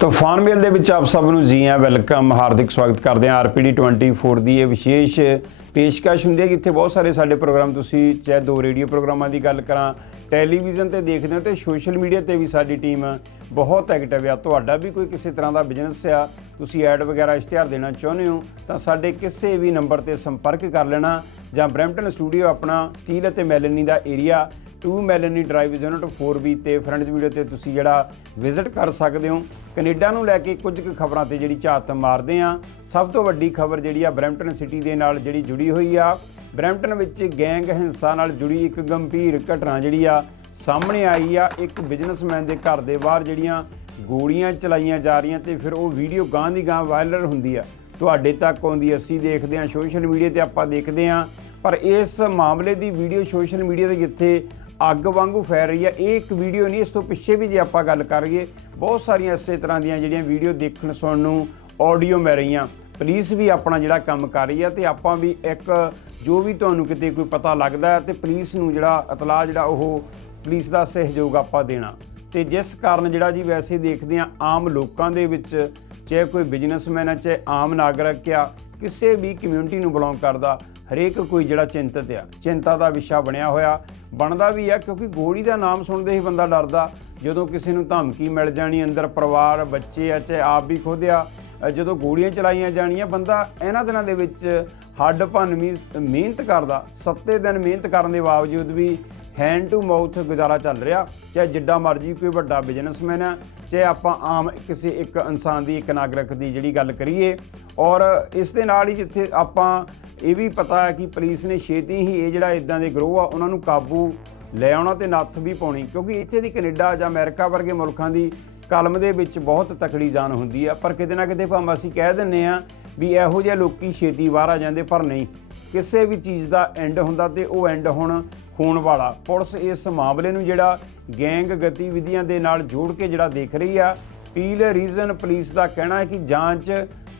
ਤੂਫਾਨ ਮੇਲ ਦੇ ਵਿੱਚ ਆਪ ਸਭ ਨੂੰ ਜੀ ਆਇਆਂ ਵੈਲਕਮ, ਹਾਰਦਿਕ ਸਵਾਗਤ ਕਰਦੇ ਹਾਂ ਆਰਪੀਡੀ 24 ਦੀ ਇਹ ਵਿਸ਼ੇਸ਼ ਪੇਸ਼ਕਸ਼ ਹੁੰਦੀ ਹੈ ਕਿ ਇੱਥੇ ਬਹੁਤ ਸਾਰੇ ਸਾਡੇ ਪ੍ਰੋਗਰਾਮ ਤੁਸੀਂ ਚਾਹੇ ਦੋ ਰੇਡੀਓ ਪ੍ਰੋਗਰਾਮਾਂ ਦੀ ਗੱਲ ਕਰਾਂ, ਟੈਲੀਵਿਜ਼ਨ ਤੇ ਦੇਖਦੇ ਹੋ ਤੇ ਸੋਸ਼ਲ ਮੀਡੀਆ ਤੇ ਵੀ ਸਾਡੀ ਟੀਮ ਬਹੁਤ ਐਕਟਿਵ ਆ। ਤੁਹਾਡਾ ਵੀ ਕੋਈ ਕਿਸੇ ਤਰ੍ਹਾਂ ਦਾ ਬਿਜ਼ਨਸ ਆ, ਤੁਸੀਂ ਐਡ ਵਗੈਰਾ ਇਸ਼ਤਿਹਾਰ ਦੇਣਾ ਚਾਹੁੰਦੇ ਹੋ, ਤਾਂ ਸਾਡੇ ਕਿਸੇ ਵੀ ਨੰਬਰ ਤੇ ਸੰਪਰਕ ਕਰ ਲੈਣਾ ਜਾਂ ਬ੍ਰੈਂਪਟਨ ਸਟੂਡੀਓ ਆਪਣਾ ਸਟੀਲ ਅਤੇ ਮੈਲਨੀ ਦਾ area 2 Melanie drive unit 4B ਤੇ ਫਰੰਟ ਵੀਡੀਓ ਤੇ ਤੁਸੀਂ ਜਿਹੜਾ ਵਿਜ਼ਿਟ ਕਰ ਸਕਦੇ ਹੋ। ਕੈਨੇਡਾ ਨੂੰ ਲੈ ਕੇ ਕੁਝ ਕੁ ਖਬਰਾਂ ਤੇ ਜਿਹੜੀ ਝਾਤ ਮਾਰਦੇ ਆ ਸਭ ਤੋਂ ਵੱਡੀ ਖਬਰ ਜਿਹੜੀ ਆ ਬ੍ਰੈਂਪਟਨ ਸਿਟੀ ਦੇ ਨਾਲ ਜਿਹੜੀ ਜੁੜੀ ਹੋਈ ਆ। ਬ੍ਰੈਂਪਟਨ ਵਿੱਚ ਗੈਂਗ ਹਿੰਸਾ ਨਾਲ ਜੁੜੀ ਇੱਕ ਗੰਭੀਰ ਘਟਨਾ ਜਿਹੜੀ ਆ ਸਾਹਮਣੇ ਆਈ ਆ। ਇੱਕ ਬਿਜ਼ਨਸਮੈਨ ਦੇ ਘਰ ਦੇ ਬਾਹਰ ਜਿਹੜੀਆਂ ਗੋਲੀਆਂ ਚਲਾਈਆਂ ਜਾ ਰਹੀਆਂ ਤੇ ਫਿਰ ਉਹ ਵੀਡੀਓ ਗਾਂ ਦੀ ਗਾਂ ਵਾਇਰਲ ਹੁੰਦੀ ਆ। ਤੁਹਾਡੇ ਤੱਕ ਆਉਂਦੀ ਅਸੀਂ ਦੇਖਦੇ ਹਾਂ। ਸੋਸ਼ਲ ਮੀਡੀਆ ਤੇ ਆਪਾਂ ਦੇਖਦੇ ਹਾਂ। ਪਰ ਇਸ ਮਾਮਲੇ ਦੀ ਵੀਡੀਓ ਸੋਸ਼ਲ ਮੀਡੀਆ ਤੇ ਜਿੱਥੇ ਅੱਗ ਵਾਂਗੂ ਫੈਲ ਰਹੀ ਹੈ। ਇਹ ਇੱਕ ਵੀਡੀਓ ਨਹੀਂ, ਇਸ ਤੋਂ ਪਿੱਛੇ ਵੀ ਜੇ ਆਪਾਂ ਗੱਲ ਕਰੀਏ ਬਹੁਤ ਸਾਰੀਆਂ ਇਸੇ ਤਰ੍ਹਾਂ ਦੀਆਂ ਜਿਹੜੀਆਂ ਵੀਡੀਓ ਦੇਖਣ, ਸੁਣਨ ਨੂੰ ਆਡੀਓ ਮਿਲ ਰਹੀਆਂ। ਪੁਲਿਸ ਵੀ ਆਪਣਾ ਜਿਹੜਾ ਕੰਮ ਕਰ ਰਹੀ ਹੈ ਤੇ ਆਪਾਂ ਵੀ ਇੱਕ ਜੋ ਵੀ ਤੁਹਾਨੂੰ ਕਿਤੇ ਕੋਈ ਪਤਾ ਲੱਗਦਾ ਹੈ ਤੇ ਪੁਲਿਸ ਨੂੰ ਜਿਹੜਾ ਇਤਲਾਹ ਜਿਹੜਾ ਉਹ ਪੁਲਿਸ ਦਾ ਸਹਿਯੋਗ ਆਪਾਂ ਦੇਣਾ। ਤੇ ਜਿਸ ਕਾਰਨ ਜਿਹੜਾ ਜੀ ਵੈਸੇ ਦੇਖਦੇ ਆ ਆਮ ਲੋਕਾਂ ਦੇ ਵਿੱਚ, ਚਾਹੇ ਕੋਈ ਬਿਜ਼ਨਸਮੈਨ ਹੈ, ਚਾਹੇ ਆਮ ਨਾਗਰਿਕ ਆ, ਕਿਸੇ ਵੀ ਕਮਿਊਨਿਟੀ ਨੂੰ ਬਿਲੋਂਗ ਕਰਦਾ ਹਰੇਕ ਕੋਈ ਜਿਹੜਾ ਚਿੰਤਤ ਆ। ਚਿੰਤਾ ਦਾ ਵਿਸ਼ਾ ਬਣਿਆ ਹੋਇਆ। ਬਣਦਾ ਵੀ ਆ ਕਿਉਂਕਿ ਗੋਲੀ ਦਾ ਨਾਮ ਸੁਣਦੇ ਹੀ ਬੰਦਾ ਡਰਦਾ। ਜਦੋਂ ਕਿਸੇ ਨੂੰ ਧਮਕੀ ਮਿਲ ਜਾਣੀ, ਅੰਦਰ ਪਰਿਵਾਰ, ਬੱਚੇ ਆ, ਚਾਹੇ ਆਪ ਵੀ ਖੁਦ ਆ ਜਦੋਂ ਗੋਲੀਆਂ ਚਲਾਈਆਂ ਜਾਣੀਆਂ, ਬੰਦਾ ਇਹਨਾਂ ਦਿਨਾਂ ਦੇ ਵਿੱਚ ਹੱਡ ਭੰਨਵੀਂ ਮਿਹਨਤ ਕਰਦਾ। ਸੱਤੇ ਦਿਨ ਮਿਹਨਤ ਕਰਨ ਦੇ ਬਾਵਜੂਦ ਵੀ ਹੈਂਡ ਟੂ ਮਾਊਥ ਗੁਜ਼ਾਰਾ ਚੱਲ ਰਿਹਾ। ਚਾਹੇ ਜਿੱਡਾ ਮਰਜ਼ੀ ਕੋਈ ਵੱਡਾ ਬਿਜ਼ਨਸਮੈਨ ਆ, ਚਾਹੇ ਆਪਾਂ ਆਮ ਕਿਸੇ ਇੱਕ ਇਨਸਾਨ ਦੀ, ਇੱਕ ਨਾਗਰਿਕ ਦੀ ਜਿਹੜੀ ਗੱਲ ਕਰੀਏ। ਔਰ ਇਸ ਦੇ ਨਾਲ ਹੀ ਜਿੱਥੇ ਆਪਾਂ ਇਹ ਵੀ ਪਤਾ ਹੈ ਕਿ ਪੁਲਿਸ ਨੇ ਛੇਤੀ ਹੀ ਇਹ ਜਿਹੜਾ ਇਦਾਂ ਦੇ ਗਰੋਹ ਆ, ਉਹਨਾਂ ਨੂੰ ਕਾਬੂ ਲੈ ਆਉਣਾ ਤੇ ਨੱਥ ਵੀ ਪਾਉਣੀ, ਕਿਉਂਕਿ ਇੱਥੇ ਦੀ ਕੈਨੇਡਾ ਜਾਂ ਅਮਰੀਕਾ ਵਰਗੇ ਮੁਲਕਾਂ ਦੀ ਕਲਮ ਦੇ ਵਿੱਚ ਬਹੁਤ ਤਕੜੀ ਜਾਨ ਹੁੰਦੀ ਆ, ਪਰ ਕਿਤੇ ਨਾ ਕਿਤੇ ਭਾਵੇਂ ਅਸੀਂ ਕਹਿ ਦਿੰਨੇ ਆ ਵੀ ਇਹੋ ਜਿਹੇ ਲੋਕੀ ਛੇਤੀ ਬਾਹਰ ਆ ਜਾਂਦੇ, ਪਰ ਨਹੀਂ। ਕਿਸੇ ਵੀ ਚੀਜ਼ ਦਾ ਐਂਡ ਹੁੰਦਾ ਤੇ ਉਹ ਐਂਡ ਹੁਣ ਹੋਣ ਵਾਲਾ। ਪੁਲਿਸ ਇਸ ਮਾਮਲੇ ਨੂੰ ਜਿਹੜਾ ਗੈਂਗ ਗਤੀਵਿਧੀਆਂ ਦੇ ਨਾਲ ਜੋੜ ਕੇ ਜਿਹੜਾ ਦੇਖ ਰਹੀ ਆ, ਪੀਲ ਰੀਜ਼ਨ ਪੁਲਿਸ ਦਾ ਕਹਿਣਾ ਹੈ ਕਿ ਜਾਂਚ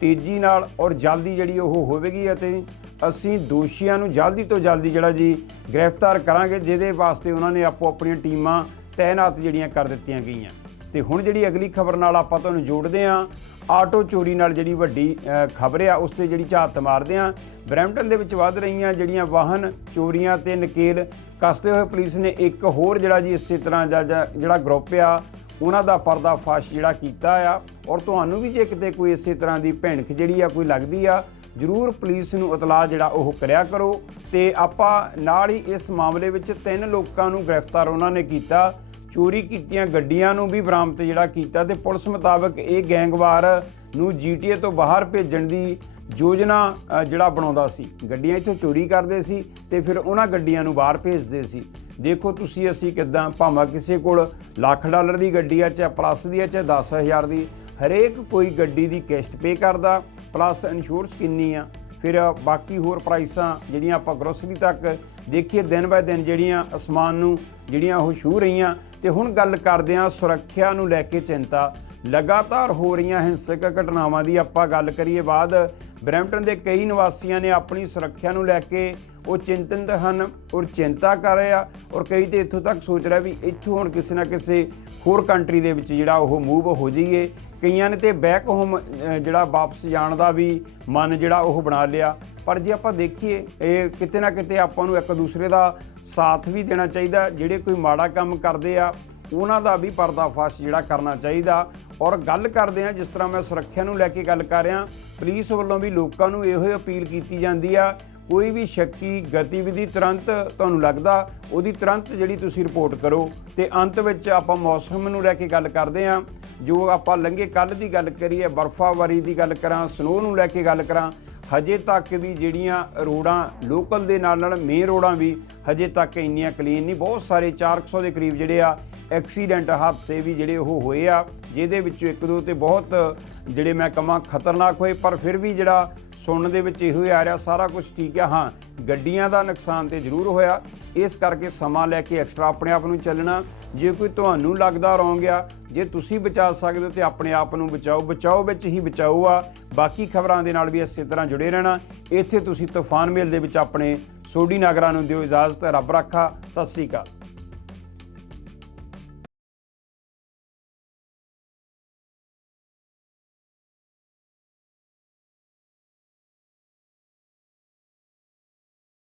ਤੇਜ਼ੀ ਨਾਲ ਔਰ ਜਲਦੀ ਜਿਹੜੀ ਉਹ ਹੋਵੇਗੀ ਅਤੇ ਅਸੀਂ ਦੋਸ਼ੀਆਂ ਨੂੰ ਜਲਦੀ ਤੋਂ ਜਲਦੀ ਜਿਹੜਾ ਜੀ ਗ੍ਰਿਫਤਾਰ ਕਰਾਂਗੇ, ਜਿਹਦੇ ਵਾਸਤੇ ਉਹਨਾਂ ਨੇ ਆਪੋ ਆਪਣੀਆਂ ਟੀਮਾਂ ਤਾਇਨਾਤ ਜਿਹੜੀਆਂ ਕਰ ਦਿੱਤੀਆਂ ਗਈਆਂ। ਤੇ ਹੁਣ ਜਿਹੜੀ ਅਗਲੀ ਖਬਰ ਨਾਲ ਆਪਾਂ ਤੁਹਾਨੂੰ ਜੋੜਦੇ ਹਾਂ, ਆਟੋ ਚੋਰੀ ਨਾਲ ਜਿਹੜੀ ਵੱਡੀ ਖਬਰ ਆ, ਉਸ ਤੇ ਜਿਹੜੀ ਝਾਤ ਮਾਰਦੇ ਹਾਂ। ਬਰੈਂਪਟਨ ਦੇ ਵਿੱਚ ਵੱਧ ਰਹੀਆਂ ਜਿਹੜੀਆਂ ਵਾਹਨ ਚੋਰੀਆਂ ਤੇ ਨਕੇਲ ਕੱਸਦੇ ਹੋਏ ਪੁਲਿਸ ਨੇ ਇੱਕ ਹੋਰ ਜਿਹੜਾ ਜੀ ਇਸੇ ਤਰ੍ਹਾਂ ਦਾ ਜਾਂ, ਜਿਹੜਾ ਗਰੁੱਪ ਆ, ਉਹਨਾਂ ਦਾ ਪਰਦਾਫਾਸ਼ ਜਿਹੜਾ ਕੀਤਾ ਆ। ਔਰ ਤੁਹਾਨੂੰ ਵੀ ਜੇ ਕਿਤੇ ਕੋਈ ਇਸੇ ਤਰ੍ਹਾਂ ਦੀ ਭਿਣਕ ਜਿਹੜੀ ਆ, ਕੋਈ ਲੱਗਦੀ ਆ ਜ਼ਰੂਰ ਪੁਲਿਸ ਨੂੰ ਇਤਲਾਹ ਜਿਹੜਾ ਉਹ ਕਰਿਆ ਕਰੋ ਤੇ ਆਪਾਂ ਨਾਲ ਹੀ ਇਸ ਮਾਮਲੇ ਵਿੱਚ ਤਿੰਨ ਲੋਕਾਂ ਨੂੰ ਗ੍ਰਿਫਤਾਰ ਉਹਨਾਂ ਨੇ ਕੀਤਾ, ਚੋਰੀ ਕੀਤੀਆਂ ਗੱਡੀਆਂ ਨੂੰ ਵੀ ਬਰਾਮਦ ਜਿਹੜਾ ਕੀਤਾ ਤੇ ਪੁਲਿਸ ਮੁਤਾਬਕ ਇਹ ਗੈਂਗਵਾਰ ਨੂੰ ਜੀਟੀਏ ਤੋਂ ਬਾਹਰ ਭੇਜਣ ਦੀ ਯੋਜਨਾ ਜਿਹੜਾ ਬਣਾਉਂਦਾ ਸੀ। ਗੱਡੀਆਂ ਇੱਥੋਂ ਚੋਰੀ ਕਰਦੇ ਸੀ ਤੇ ਫਿਰ ਉਹਨਾਂ ਗੱਡੀਆਂ ਨੂੰ ਬਾਹਰ ਭੇਜਦੇ ਸੀ। ਦੇਖੋ ਤੁਸੀਂ ਅਸੀਂ ਕਿੱਦਾਂ, ਭਾਵੇਂ ਕਿਸੇ ਕੋਲ ਲੱਖ ਡਾਲਰ ਦੀ ਗੱਡੀ ਆ, ਚਾਹੇ ਪਲੱਸ ਦੀ ਆ, ਚਾਹੇ 10000 ਦੀ, ਹਰੇਕ ਕੋਈ ਗੱਡੀ ਦੀ ਕਿਸ਼ਤ ਪੇ ਕਰਦਾ। ਪਲੱਸ ਇੰਸ਼ੋਰੈਂਸ ਕਿੰਨੀ ਆ? ਫਿਰ ਬਾਕੀ ਹੋਰ ਪ੍ਰਾਈਸਾਂ ਜਿਹੜੀਆਂ ਆਪਾਂ ਗਰੋਸਰੀ ਤੱਕ ਦੇਖੀਏ ਦਿਨ ਬਾਏ ਦਿਨ ਜਿਹੜੀਆਂ ਅਸਮਾਨ ਨੂੰ ਜਿਹੜੀਆਂ ਉਹ ਛੂ ਰਹੀਆਂ। ਤੇ ਹੁਣ ਗੱਲ ਕਰਦੇ ਹਾਂ ਸੁਰੱਖਿਆ ਨੂੰ ਲੈ ਕੇ ਚਿੰਤਾ। ਲਗਾਤਾਰ ਹੋ ਰਹੀਆਂ ਹਿੰਸਕ ਘਟਨਾਵਾਂ ਦੀ ਆਪਾਂ ਗੱਲ ਕਰੀਏ ਬਾਅਦ। ਬਰੈਂਪਟਨ ਦੇ ਕਈ ਨਿਵਾਸੀਆਂ ਨੇ ਆਪਣੀ ਸੁਰੱਖਿਆ ਨੂੰ ਲੈ ਕੇ ਉਹ ਚਿੰਤਨਤ ਹਨ, ਔਰ ਚਿੰਤਾ ਕਰ ਰਹੇ ਆ, ਔਰ ਕਈ ਤੇ ਇੱਥੋਂ ਤੱਕ ਸੋਚ ਰਿਹਾ ਵੀ ਇੱਥੋਂ ਹੁਣ ਕਿਸੇ ਨਾ ਕਿਸੇ ਹੋਰ ਕੰਟਰੀ ਦੇ ਵਿੱਚ ਜਿਹੜਾ ਉਹ ਮੂਵ ਹੋ ਜਾਈਏ। ਕਈਆਂ ਨੇ ਤੇ ਬੈਕ ਹੋਮ ਜਿਹੜਾ ਵਾਪਸ ਜਾਣ ਦਾ ਵੀ ਮਨ ਜਿਹੜਾ ਉਹ ਬਣਾ ਲਿਆ। ਪਰ ਜੇ ਆਪਾਂ ਦੇਖੀਏ, ਇਹ ਕਿਤੇ ਨਾ ਕਿਤੇ ਆਪਾਂ ਨੂੰ ਇੱਕ ਦੂਸਰੇ ਦਾ ਸਾਥ ਵੀ ਦੇਣਾ ਚਾਹੀਦਾ, ਜਿਹੜੇ ਕੋਈ ਮਾੜਾ ਕੰਮ ਕਰਦੇ ਆ, ਉਹਨਾਂ ਦਾ ਵੀ ਪਰਦਾਫਾਸ਼ ਜਿਹੜਾ ਕਰਨਾ ਚਾਹੀਦਾ। ਔਰ ਗੱਲ ਕਰਦੇ ਆ ਜਿਸ ਤਰ੍ਹਾਂ ਮੈਂ ਸੁਰੱਖਿਆ ਨੂੰ ਲੈ ਕੇ ਗੱਲ ਕਰ ਰਿਹਾ, ਪੁਲਿਸ ਵੱਲੋਂ ਵੀ ਲੋਕਾਂ ਨੂੰ ਇਹੋ ਹੀ ਅਪੀਲ ਕੀਤੀ ਜਾਂਦੀ ਆ ਕੋਈ ਵੀ ਸ਼ੱਕੀ ਗਤੀਵਿਧੀ ਤੁਰੰਤ ਤੁਹਾਨੂੰ ਲੱਗਦਾ, ਉਹਦੀ ਤੁਰੰਤ ਜਿਹੜੀ ਤੁਸੀਂ ਰਿਪੋਰਟ ਕਰੋ ਤੇ ਅੰਤ ਵਿੱਚ ਆਪਾਂ ਮੌਸਮ ਨੂੰ ਲੈ ਕੇ ਗੱਲ ਕਰਦੇ ਆ ਜੋ ਆਪਾਂ ਲੰਘੇ ਕੱਲ ਦੀ ਗੱਲ ਕਰੀਏ ਬਰਫਾਵਾਰੀ ਦੀ ਗੱਲ ਕਰਾਂ ਸਨੋ ਨੂੰ ਲੈ ਕੇ ਗੱਲ ਕਰਾਂ, ਹਜੇ ਤੱਕ ਵੀ ਜਿਹੜੀਆਂ ਰੋਡਾਂ ਲੋਕਲ ਦੇ ਨਾਲ ਨਾਲ ਮੇਨ ਰੋਡਾਂ ਵੀ ਹਜੇ ਤੱਕ ਇੰਨੀਆਂ ਕਲੀਨ ਨਹੀਂ। ਬਹੁਤ ਸਾਰੇ 400 ਦੇ ਕਰੀਬ ਜਿਹੜੇ ਆ ਐਕਸੀਡੈਂਟ ਹਾਦਸੇ ਵੀ ਜਿਹੜੇ ਉਹ ਹੋਏ ਆ, ਜਿਹਦੇ ਵਿੱਚੋਂ ਇੱਕ ਦੋ ਤੇ ਬਹੁਤ ਜਿਹੜੇ ਮੈਂ ਕਹਾਂ ਖਤਰਨਾਕ ਹੋਏ, ਪਰ ਫਿਰ ਵੀ ਜਿਹੜਾ ਸੁਣਨ ਦੇ ਵਿੱਚ ਇਹੋ ਹੀ ਆ ਰਿਹਾ, ਸਾਰਾ ਕੁਝ ਠੀਕ ਆ। ਹਾਂ, ਗੱਡੀਆਂ ਦਾ ਨੁਕਸਾਨ ਤੇ ਜ਼ਰੂਰ ਹੋਇਆ। ਇਸ ਕਰਕੇ ਸਮਾਂ ਲੈ ਕੇ ਐਕਸਟਰਾ ਆਪਣੇ ਆਪ ਨੂੰ ਚੱਲਣਾ, ਜੇ ਕੋਈ ਤੁਹਾਨੂੰ ਲੱਗਦਾ ਰੋਂਗ ਆ, ਜੇ ਤੁਸੀਂ ਬਚਾ ਸਕਦੇ ਹੋ ਤੇ ਆਪਣੇ ਆਪ ਨੂੰ ਬਚਾਓ। ਬਚਾਓ ਵਿੱਚ ਹੀ ਬਚਾਓ ਆ। ਬਾਕੀ ਖਬਰਾਂ ਦੇ ਨਾਲ ਵੀ ਇਸੇ ਤਰ੍ਹਾਂ ਜੁੜੇ ਰਹਿਣਾ। ਇੱਥੇ ਤੁਸੀਂ ਤੂਫਾਨ ਮੇਲ ਦੇ ਵਿੱਚ ਆਪਣੇ ਸੋਢੀ ਨਾਗਰਾਂ ਨੂੰ ਦਿਓ ਇਜਾਜ਼ਤ। ਰੱਬ ਰੱਖਾ। ਸਤਿ ਸ੍ਰੀ ਅਕਾਲ।